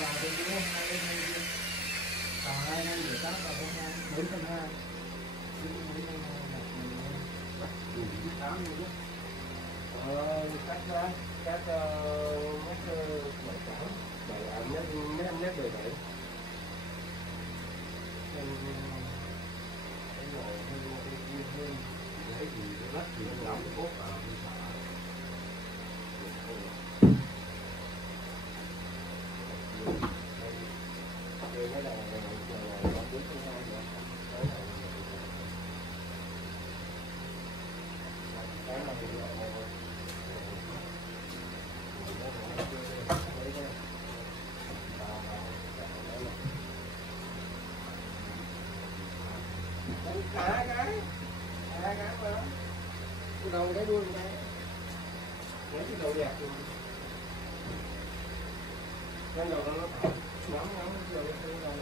là bên kia hai năm để cắt vào hai 4,2 đủ 8 luôn chứ. Cắt ra cắt mất 7 mét 17 cái ngồi hơn đấy thì lắc thì nó đóng cốt vào cái này là 4,2 nữa. Cái này cả cái mà cái đầu cái đuôi cái lấy cái đầu đẹp rồi cái đầu nó ngắm cái đầu